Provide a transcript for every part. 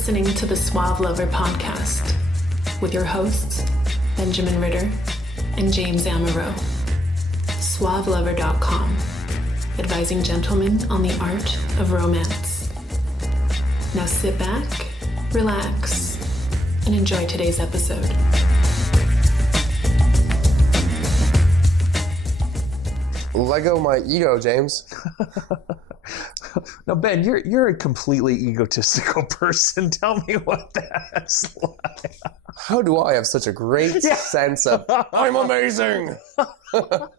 listening to the Suave Lover podcast with your hosts, Benjamin Ritter and James Amaro. SuaveLover.com, advising gentlemen on the art of romance. Now sit back, relax, and enjoy today's episode. Lego my ego, James. Now, Ben, you're a completely egotistical person. Tell me what that's like. How do I have such a great sense of I'm amazing? But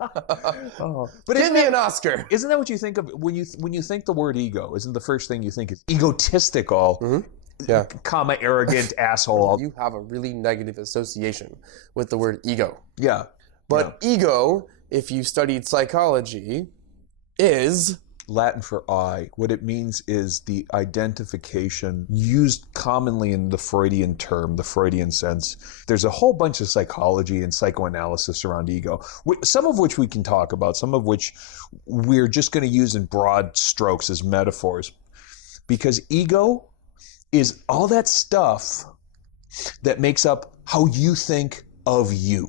Give me an Oscar. Isn't that what you think of when you think the word ego? Isn't the first thing you think is egotistical, Yeah. comma arrogant asshole? You have a really negative association with the word ego. Yeah. But ego, if you studied psychology, is Latin for I. What it means is the identification used commonly in the Freudian term, the Freudian sense. There's a whole bunch of psychology and psychoanalysis around ego, some of which we can talk about, some of which we're just going to use in broad strokes as metaphors. Because ego is all that stuff that makes up how you think of you.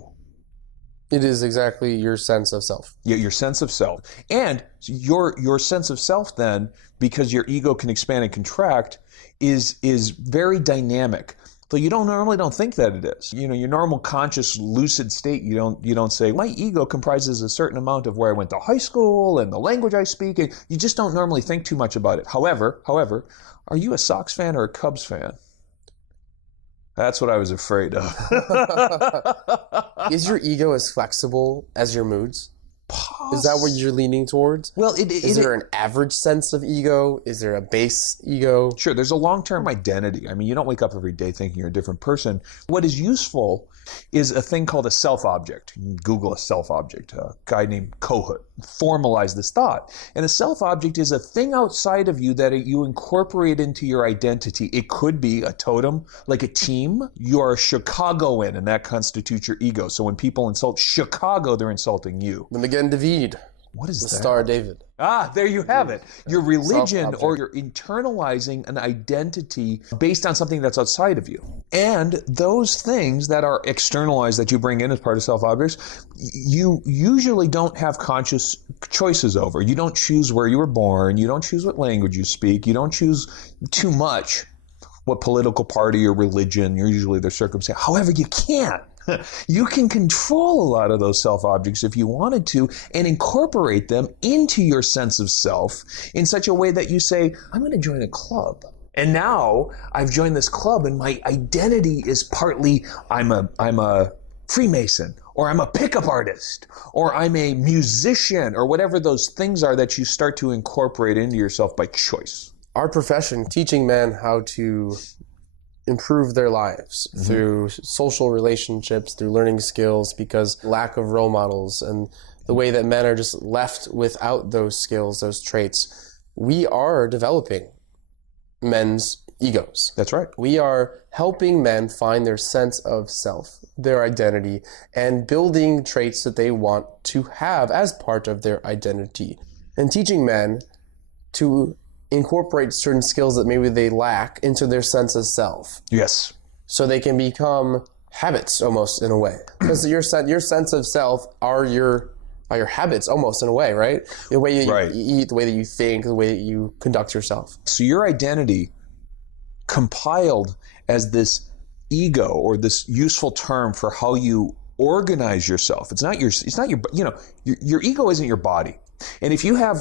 it is exactly your sense of self. Yeah, your sense of self. And your sense of self then, because your ego can expand and contract, is very dynamic. So you normally don't think that it is. You know, your normal conscious lucid state, you don't say, my ego comprises a certain amount of where I went to high school and the language I speak, and you just don't normally think too much about it. However, are you a Sox fan or a Cubs fan? That's what I was afraid of. Is your ego as flexible as your moods? Is that what you're leaning towards? Well, is there an average sense of ego? Is there a base ego? Sure, there's a long-term identity. I mean, you don't wake up every day thinking you're a different person. What is useful is a thing called a self-object. You can Google a self-object. A guy named Kohut formalized this thought. And a self-object is a thing outside of you that you incorporate into your identity. It could be a totem, like a team. You are a Chicagoan, and that constitutes your ego. So when people insult Chicago, they're insulting you. The Magen David. What is the that? Star of David. Ah, there you have it. Your religion, Self-object. or you're internalizing an identity based on something that's outside of you. And those things that are externalized that you bring in as part of self-objects, you usually don't have conscious choices over. You don't choose where you were born. You don't choose what language you speak. You don't choose too much what political party or religion, usually their circumstance. However, you can. You can control a lot of those self-objects if you wanted to and incorporate them into your sense of self in such a way that you say, I'm going to join a club. And now I've joined this club and my identity is partly I'm a Freemason, or I'm a pickup artist, or I'm a musician, or whatever those things are that you start to incorporate into yourself by choice. Our profession, teaching men how to improve their lives through social relationships, through learning skills, because lack of role models and the way that men are just left without those skills, those traits. We are developing men's egos. That's right. We are helping men find their sense of self, their identity, and building traits that they want to have as part of their identity. And teaching men to incorporate certain skills that maybe they lack into their sense of self. Yes. So they can become habits almost in a way. Because your sense of self are your habits almost in a way, right? The way you eat, the way that you think, the way that you conduct yourself. So your identity compiled as this ego, or this useful term for how you organize yourself. It's not your ego isn't your body. And if you have,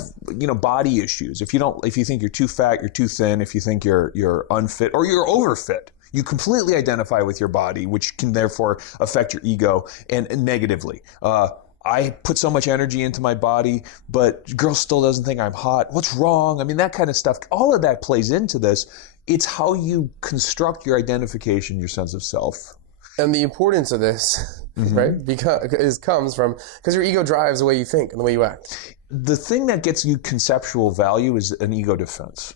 body issues, if you think you're too fat, you're too thin, if you think you're unfit or you're overfit, you completely identify with your body, which can therefore affect your ego and negatively. I put so much energy into my body, but girl still doesn't think I'm hot. What's wrong? I mean, that kind of stuff, all of that plays into this. It's how you construct your identification, your sense of self. And the importance of this, right, comes from, because your ego drives the way you think and the way you act. The thing that gets you conceptual value is an ego defense.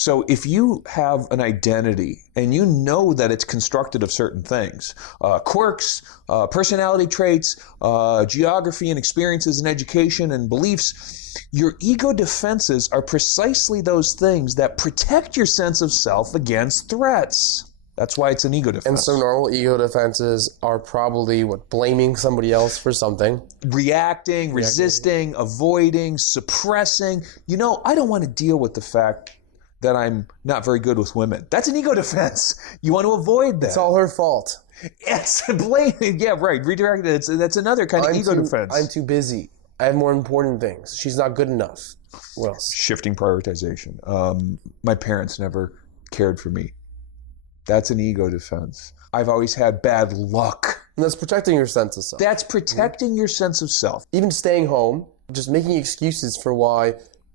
So if you have an identity and you know that it's constructed of certain things, quirks, personality traits, geography and experiences and education and beliefs, your ego defenses are precisely those things that protect your sense of self against threats. That's why it's an ego defense. And so normal ego defenses are probably blaming somebody else for something. Reacting, resisting, avoiding, suppressing. I don't want to deal with the fact that I'm not very good with women. That's an ego defense. You want to avoid that. It's all her fault. It's blaming. Yeah, right. Redirect it. That's another kind of ego defense. I'm too busy. I have more important things. She's not good enough. What else? Shifting prioritization. My parents never cared for me. That's an ego defense. I've always had bad luck. And that's protecting your sense of self. That's protecting your sense of self. Even staying home, just making excuses for why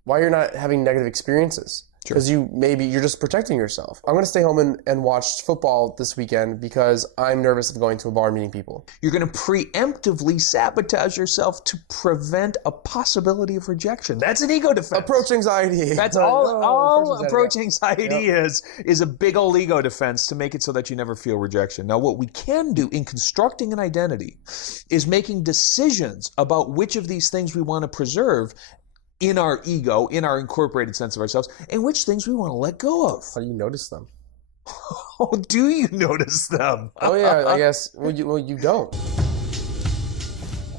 you're not having negative experiences. Because you're just protecting yourself. I'm going to stay home and watch football this weekend because I'm nervous of going to a bar and meeting people. You're going to preemptively sabotage yourself to prevent a possibility of rejection. That's an ego defense. Approach anxiety. That's all approach anxiety is a big old ego defense to make it so that you never feel rejection. Now, what we can do in constructing an identity is making decisions about which of these things we want to preserve in our ego, in our incorporated sense of ourselves, and which things we want to let go of. How do you notice them? Oh, do you notice them? Oh, yeah, I guess. Well, you don't.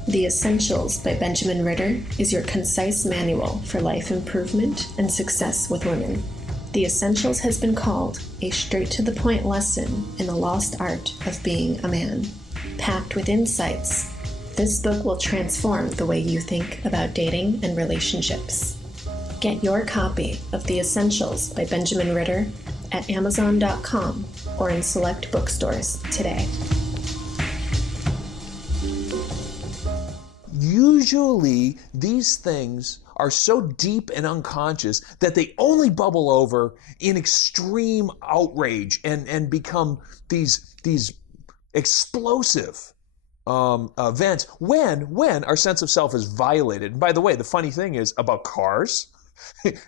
The Essentials by Benjamin Ritter is your concise manual for life improvement and success with women. The Essentials has been called a straight-to-the-point lesson in the lost art of being a man. Packed with insights, this book will transform the way you think about dating and relationships. Get your copy of The Essentials by Benjamin Ritter at Amazon.com or in select bookstores today. Usually, these things are so deep and unconscious that they only bubble over in extreme outrage and become these explosive events when our sense of self is violated. And by the way, the funny thing is about cars,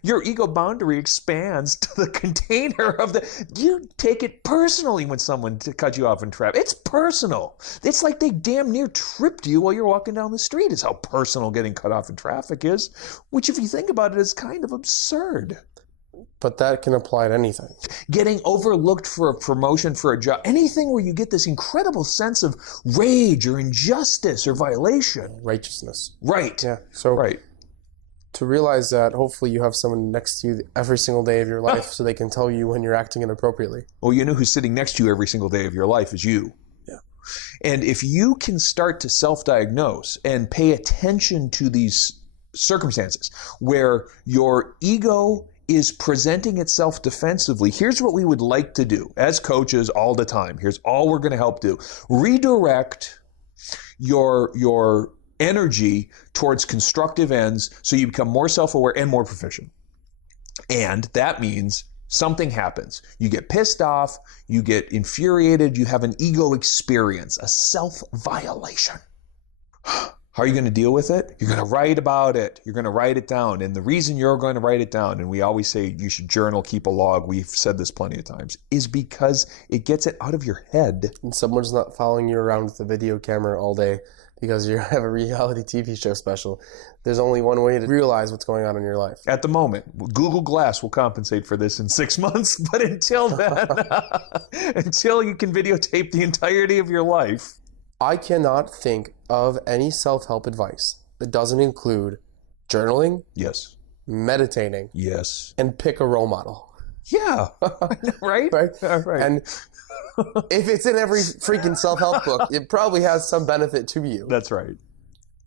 your ego boundary expands to the container of you take it personally when someone cut you off in traffic. It's personal. It's like they damn near tripped you while you're walking down the street is how personal getting cut off in traffic is, which if you think about it is kind of absurd. But that can apply to anything. Getting overlooked for a promotion, for a job, anything where you get this incredible sense of rage or injustice or violation. Righteousness. Right. Yeah. So right. To realize that, hopefully you have someone next to you every single day of your life so they can tell you when you're acting inappropriately. Well, you know who's sitting next to you every single day of your life is you. Yeah. And if you can start to self-diagnose and pay attention to these circumstances where your ego is presenting itself defensively, here's what we would like to do as coaches all the time. Here's all we're going to help do. Redirect your energy towards constructive ends so you become more self-aware and more proficient. And that means something happens. You get pissed off, you get infuriated, you have an ego experience, a self-violation. How are you going to deal with it? You're going to write about it. You're going to write it down. And the reason you're going to write it down, and we always say you should journal, keep a log, we've said this plenty of times, is because it gets it out of your head. And someone's not following you around with a video camera all day because you have a reality TV show special. There's only one way to realize what's going on in your life. At the moment, Google Glass will compensate for this in 6 months, but until then, until you can videotape the entirety of your life. I cannot think of any self-help advice that doesn't include journaling, yes, meditating, yes, and pick a role model. Yeah, right? Right? Right. And if it's in every freaking self-help book, it probably has some benefit to you. That's right.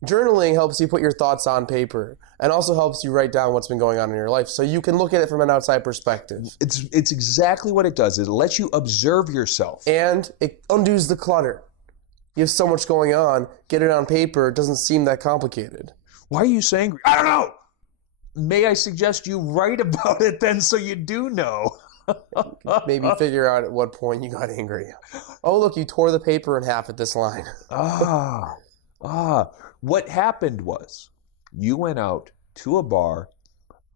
Journaling helps you put your thoughts on paper and also helps you write down what's been going on in your life so you can look at it from an outside perspective. It's exactly what it does. It lets you observe yourself. And it undoes the clutter. You have so much going on, get it on paper, it doesn't seem that complicated. Why are you so angry? I don't know. May I suggest you write about it then so you do know? Maybe figure out at what point you got angry. Oh, look, you tore the paper in half at this line. What happened was you went out to a bar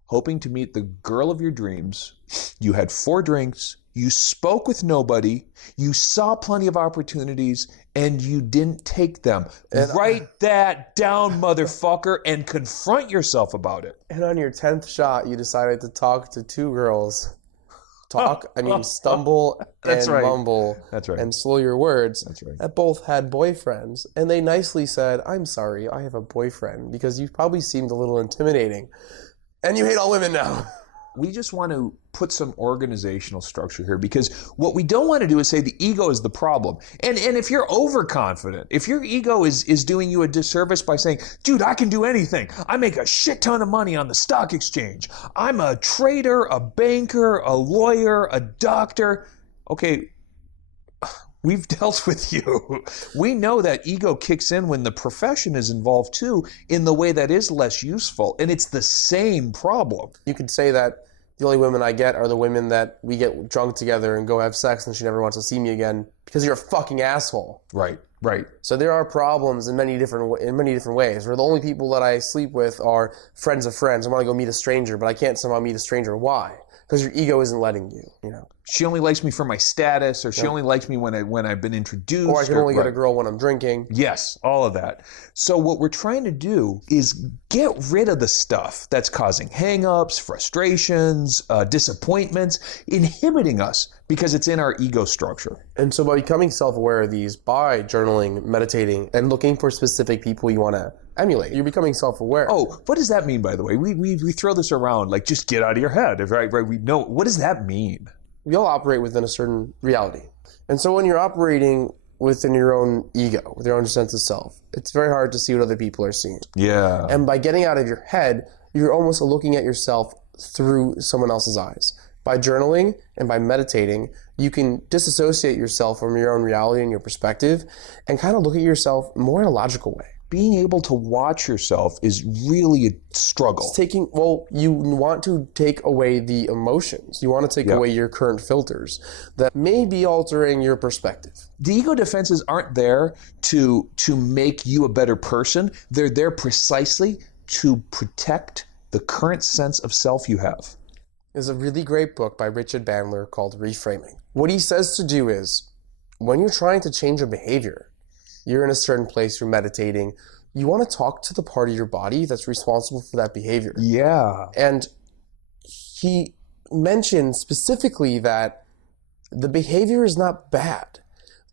hoping to meet the girl of your dreams. You had 4 drinks, you spoke with nobody, you saw plenty of opportunities, and you didn't take them. And write that down, motherfucker, and confront yourself about it. And on your 10th shot, you decided to talk to 2 girls. Stumble and mumble. That's right. And slow your words. That's right. That both had boyfriends. And they nicely said, I'm sorry, I have a boyfriend, because you probably seemed a little intimidating. And you hate all women now. We just want to put some organizational structure here, because what we don't want to do is say the ego is the problem. And if you're overconfident, if your ego is doing you a disservice by saying, dude, I can do anything. I make a shit ton of money on the stock exchange. I'm a trader, a banker, a lawyer, a doctor. Okay, we've dealt with you. We know that ego kicks in when the profession is involved too, in the way that is less useful. And it's the same problem. You could say that the only women I get are the women that we get drunk together and go have sex and she never wants to see me again because you're a fucking asshole. Right, right. So there are problems in many different ways, where the only people that I sleep with are friends of friends. I want to go meet a stranger, but I can't somehow meet a stranger. Why? Because your ego isn't letting you, you know. She only likes me for my status, or she only likes me when I've been introduced. Or I can only get a girl when I'm drinking. Yes, all of that. So what we're trying to do is get rid of the stuff that's causing hang-ups, frustrations, disappointments, inhibiting us because it's in our ego structure. And so by becoming self-aware of these, by journaling, meditating, and looking for specific people you want to emulate, you're becoming self-aware. Oh, what does that mean, by the way? We throw this around like, just get out of your head, right? We know, what does that mean? We all operate within a certain reality. And so when you're operating within your own ego, with your own sense of self, it's very hard to see what other people are seeing. Yeah. And by getting out of your head, you're almost looking at yourself through someone else's eyes. By journaling and by meditating, you can disassociate yourself from your own reality and your perspective and kind of look at yourself more in a logical way. Being able to watch yourself is really a struggle. You want to take away the emotions. You want to take away your current filters that may be altering your perspective. The ego defenses aren't there to make you a better person. They're there precisely to protect the current sense of self you have. There's a really great book by Richard Bandler called Reframing. What he says to do is, when you're trying to change a behavior, you're in a certain place, you're meditating, you want to talk to the part of your body that's responsible for that behavior. Yeah. And he mentioned specifically that the behavior is not bad.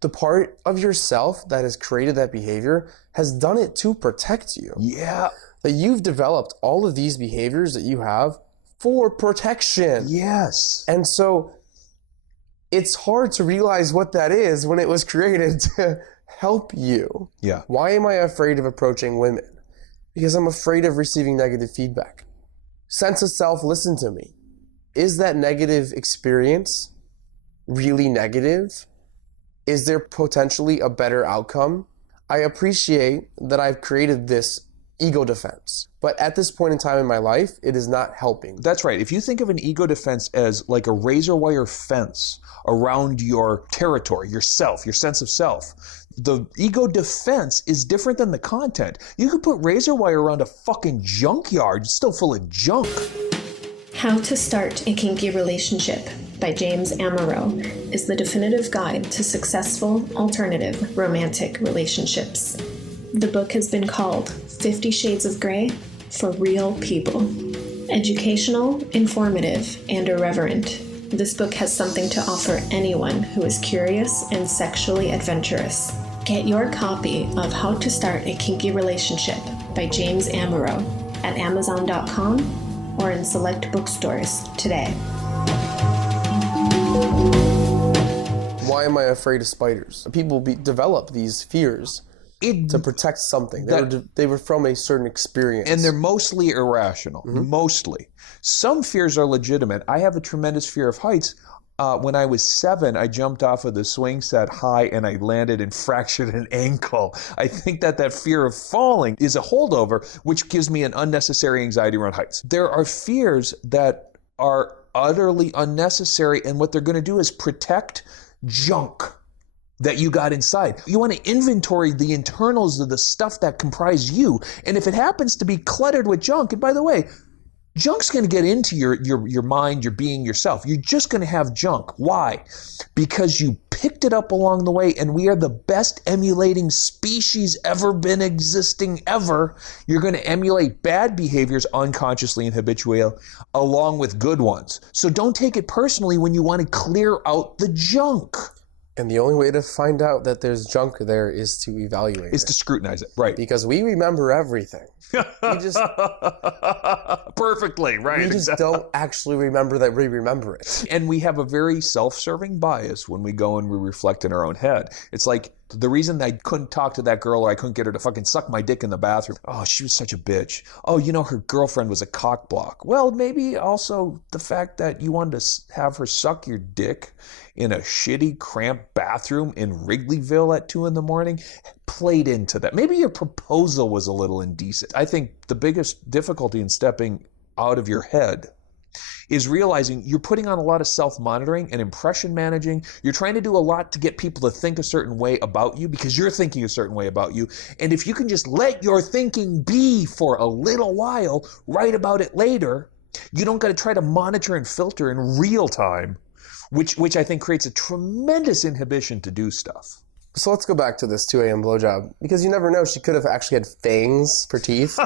The part of yourself that has created that behavior has done it to protect you. Yeah. That you've developed all of these behaviors that you have for protection. Yes. And so it's hard to realize what that is when it was created to help you. Yeah. Why am I afraid of approaching women? Because I'm afraid of receiving negative feedback. Sense of self, listen to me. Is that negative experience really negative? Is there potentially a better outcome? I appreciate that I've created this ego defense, but at this point in time in my life, it is not helping. That's right. If you think of an ego defense as like a razor wire fence around your territory, yourself, your sense of self, the ego defense is different than the content. You could put razor wire around a fucking junkyard, it's still full of junk. How to Start a Kinky Relationship by James Amaro is the definitive guide to successful alternative romantic relationships. The book has been called 50 Shades of Grey for Real People. Educational, informative, and irreverent, this book has something to offer anyone who is curious and sexually adventurous. Get your copy of How to Start a Kinky Relationship by James Amaro at Amazon.com or in select bookstores today. Why am I afraid of spiders? People develop these fears to protect something. They were from a certain experience. And they're mostly irrational. Mm-hmm. Mostly. Some fears are legitimate. I have a tremendous fear of heights. When I was 7, I jumped off of the swing set high and I landed and fractured an ankle. I think that fear of falling is a holdover, which gives me an unnecessary anxiety around heights. There are fears that are utterly unnecessary, and what they're going to do is protect junk that you got inside. You want to inventory the internals of the stuff that comprise you. And if it happens to be cluttered with junk, and by the way, Junk's going to get into your mind, your being, yourself. You're just going to have junk. Why? Because you picked it up along the way, and we are the best emulating species ever been existing ever. You're going to emulate bad behaviors unconsciously and habitually along with good ones. So don't take it personally when you want to clear out the junk. And the only way to find out that there's junk there is to evaluate it. Is to scrutinize it, right. Because we remember everything. We just perfectly, right. We just don't actually remember that we remember it. And we have a very self-serving bias when we go and we reflect in our own head. It's like the reason I couldn't talk to that girl or I couldn't get her to fucking suck my dick in the bathroom. Oh, she was such a bitch. Oh, her girlfriend was a cock block. Well, maybe also the fact that you wanted to have her suck your dick in a shitty, cramped bathroom in Wrigleyville at 2 a.m. played into that. Maybe your proposal was a little indecent. I think the biggest difficulty in stepping out of your head is realizing you're putting on a lot of self-monitoring and impression managing. You're trying to do a lot to get people to think a certain way about you because you're thinking a certain way about you. And if you can just let your thinking be for a little while, write about it later, you don't got to try to monitor and filter in real time, which I think creates a tremendous inhibition to do stuff. So let's go back to this 2 a.m. blowjob, because you never know, she could have actually had fangs for teeth.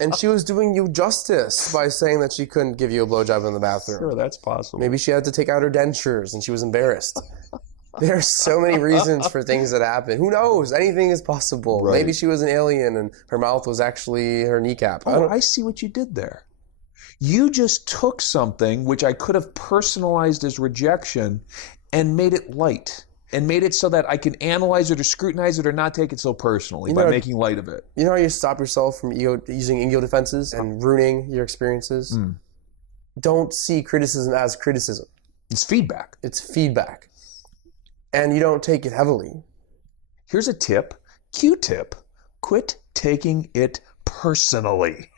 And she was doing you justice by saying that she couldn't give you a blowjob in the bathroom. Sure, that's possible. Maybe she had to take out her dentures and she was embarrassed. There are so many reasons for things that happen. Who knows? Anything is possible. Right. Maybe she was an alien and her mouth was actually her kneecap. I see what you did there. You just took something which I could have personalized as rejection and made it light. And made it so that I can analyze it or scrutinize it or not take it so personally by making light of it. You know how you stop yourself from using ego defenses and ruining your experiences? Don't see criticism as criticism. It's feedback. It's feedback. And you don't take it heavily. Here's a tip. Q-tip. Quit taking it personally.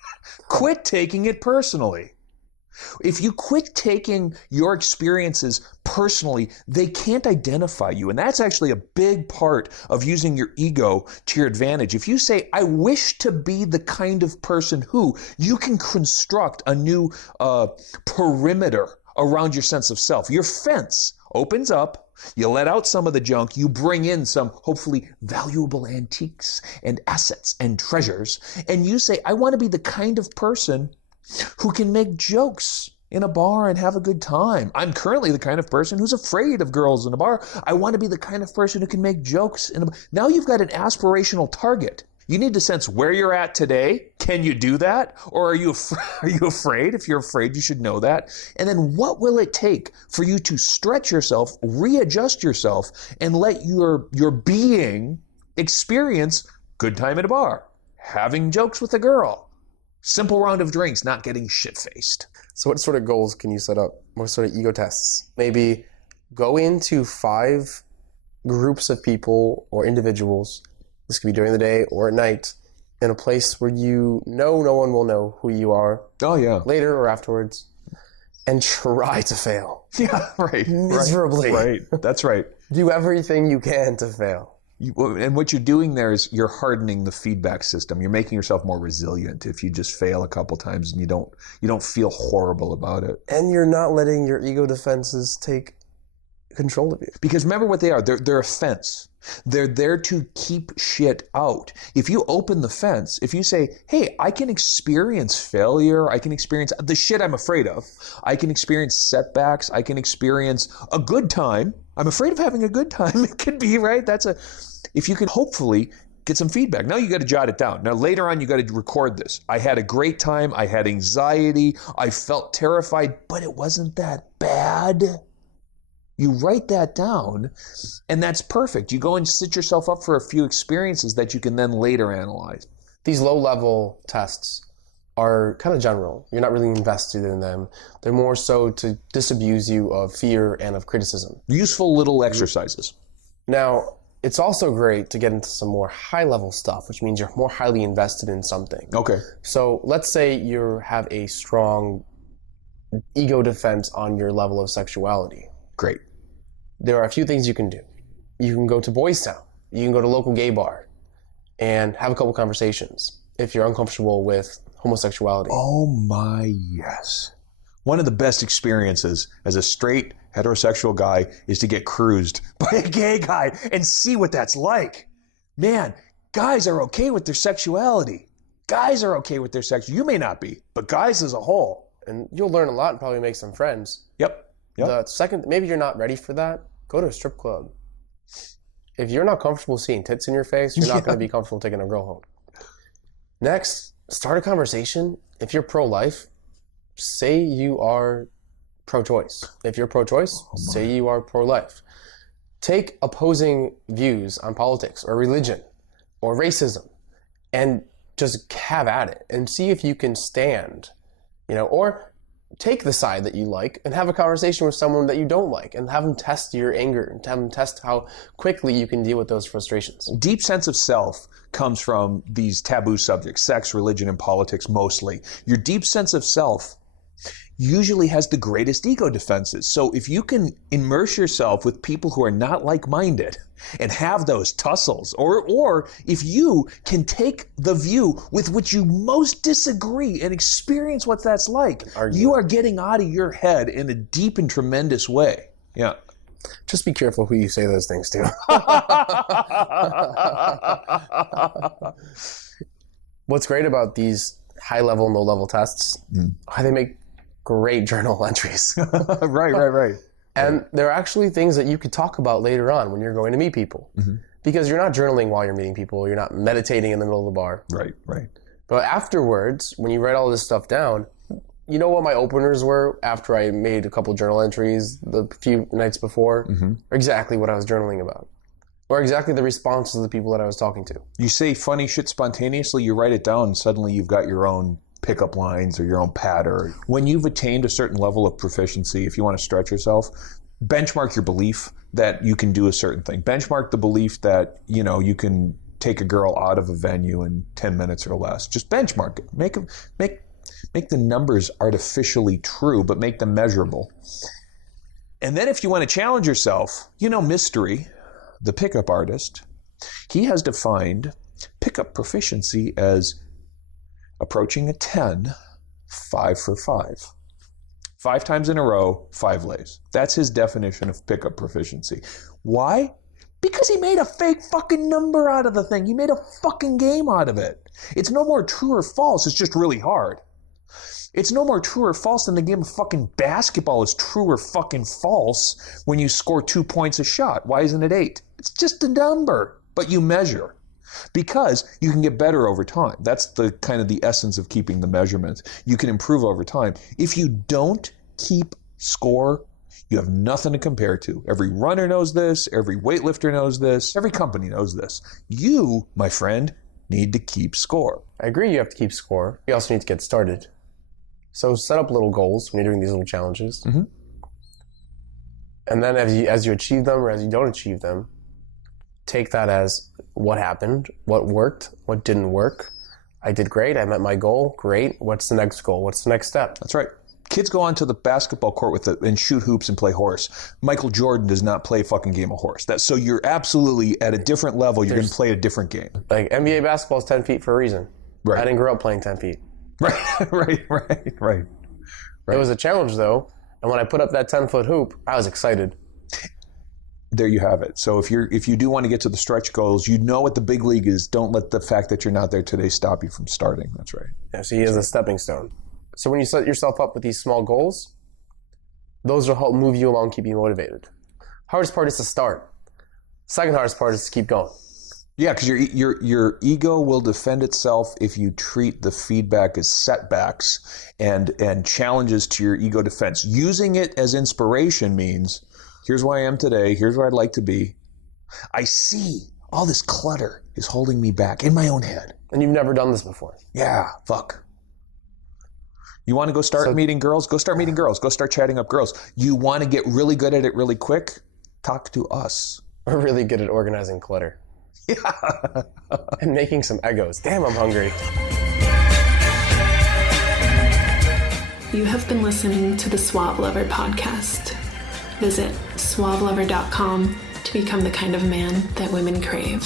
Quit taking it personally. If you quit taking your experiences personally, they can't identify you. And that's actually a big part of using your ego to your advantage. If you say, I wish to be the kind of person who, you can construct a new perimeter around your sense of self. Your fence opens up, you let out some of the junk, you bring in some hopefully valuable antiques and assets and treasures, and you say, I want to be the kind of person who can make jokes in a bar and have a good time. I'm currently the kind of person who's afraid of girls in a bar. I want to be the kind of person who can make jokes in a bar. Now you've got an aspirational target. You need to sense where you're at today. Can you do that? Or are you afraid? If you're afraid, you should know that. And then what will it take for you to stretch yourself, readjust yourself, and let your being experience good time at a bar, having jokes with a girl, simple round of drinks, not getting shit-faced. So what sort of goals can you set up? What sort of ego tests? Maybe go into 5 groups of people or individuals, this could be during the day or at night, in a place where you know no one will know who you are. Oh, yeah. Later or afterwards. And try to fail. Yeah, right. Miserably. Right. That's right. Do everything you can to fail. And what you're doing there is you're hardening the feedback system. You're making yourself more resilient if you just fail a couple times and you don't feel horrible about it. And you're not letting your ego defenses take control of you. Because remember what they are. They're a fence. They're there to keep shit out. If you open the fence, if you say, hey, I can experience failure, I can experience the shit I'm afraid of, I can experience setbacks, I can experience a good time. I'm afraid of having a good time. It could be, right? If you can hopefully get some feedback. Now you got to jot it down. Now later on you got to record this. I had a great time. I had anxiety. I felt terrified, but it wasn't that bad. You write that down, and that's perfect. You go and sit yourself up for a few experiences that you can then later analyze. These low-level tests are kind of general. You're not really invested in them. They're more so to disabuse you of fear and of criticism. Useful little exercises. Now, it's also great to get into some more high-level stuff, which means you're more highly invested in something. Okay. So let's say you have a strong ego defense on your level of sexuality. Great. There are a few things you can do. You can go to Boys Town. You can go to a local gay bar and have a couple conversations. If you're uncomfortable with homosexuality. Oh my, yes. One of the best experiences as a straight heterosexual guy is to get cruised by a gay guy and see what that's like. Man, guys are okay with their sexuality. Guys are okay with their sex. You may not be, but guys as a whole. And you'll learn a lot and probably make some friends. Yep. The second, maybe you're not ready for that, go to a strip club. If you're not comfortable seeing tits in your face, you're not going to be comfortable taking a girl home. Next, start a conversation. If you're pro-life, say you are pro-choice. If you're pro-choice, say you are pro-life. Take opposing views on politics or religion or racism and just have at it and see if you can stand, or take the side that you like and have a conversation with someone that you don't like and have them test your anger and have them test how quickly you can deal with those frustrations. Deep sense of self comes from these taboo subjects, sex, religion, and politics mostly. Your deep sense of self usually has the greatest ego defenses. So if you can immerse yourself with people who are not like-minded and have those tussles, or if you can take the view with which you most disagree and experience what that's like, you are getting out of your head in a deep and tremendous way. Yeah. Just be careful who you say those things to. What's great about these high-level and low-level tests, how they make great journal entries. Right. And there are actually things that you could talk about later on when you're going to meet people. Because you're not journaling while you're meeting people. You're not meditating in the middle of the bar. Right. But afterwards, when you write all this stuff down, you know what my openers were after I made a couple journal entries the few nights before? Or exactly what I was journaling about. Or exactly the responses of the people that I was talking to. You say funny shit spontaneously, you write it down, and suddenly you've got your own pickup lines or your own pattern. When you've attained a certain level of proficiency, if you want to stretch yourself, benchmark your belief that you can do a certain thing. Benchmark the belief that, you can take a girl out of a venue in 10 minutes or less. Just benchmark it. Make the numbers artificially true, but make them measurable. And then if you want to challenge yourself, Mystery, the pickup artist, he has defined pickup proficiency as approaching a 10, 5 for 5. 5 times in a row, 5 lays. That's his definition of pickup proficiency. Why? Because he made a fake fucking number out of the thing. He made a fucking game out of it. It's no more true or false. It's just really hard. It's no more true or false than the game of fucking basketball is true or fucking false when you score 2 points a shot. Why isn't it 8? It's just a number, but you measure. Because you can get better over time. That's the kind of the essence of keeping the measurements. You can improve over time. If you don't keep score, you have nothing to compare to. Every runner knows this. Every weightlifter knows this. Every company knows this. You, my friend, need to keep score. I agree you have to keep score. You also need to get started. So set up little goals when you're doing these little challenges. And then as you achieve them or as you don't achieve them, take that as what happened, what worked, what didn't work. I did great. I met my goal. Great. What's the next goal? What's the next step? That's right. Kids go onto the basketball court and shoot hoops and play horse. Michael Jordan does not play a fucking game of horse. So you're absolutely at a different level. You're going to play a different game. Like NBA basketball is 10 feet for a reason. Right. I didn't grow up playing 10 feet. Right. It was a challenge though. And when I put up that 10-foot hoop, I was excited. There you have it. So if you do want to get to the stretch goals, you know what the big league is. Don't let the fact that you're not there today stop you from starting. That's right. Yeah, so he is a stepping stone. So when you set yourself up with these small goals, those will help move you along, keep you motivated. Hardest part is to start. Second hardest part is to keep going. Yeah, because your ego will defend itself if you treat the feedback as setbacks and challenges to your ego defense. Using it as inspiration means, here's where I am today, here's where I'd like to be. I see all this clutter is holding me back in my own head. And you've never done this before. Yeah, fuck. You want to go start meeting girls? Go start meeting girls. Go start chatting up girls. You want to get really good at it really quick? Talk to us. We're really good at organizing clutter. Yeah. And making some egos. Damn, I'm hungry. You have been listening to the Suave Lover podcast. Visit suavelover.com to become the kind of man that women crave.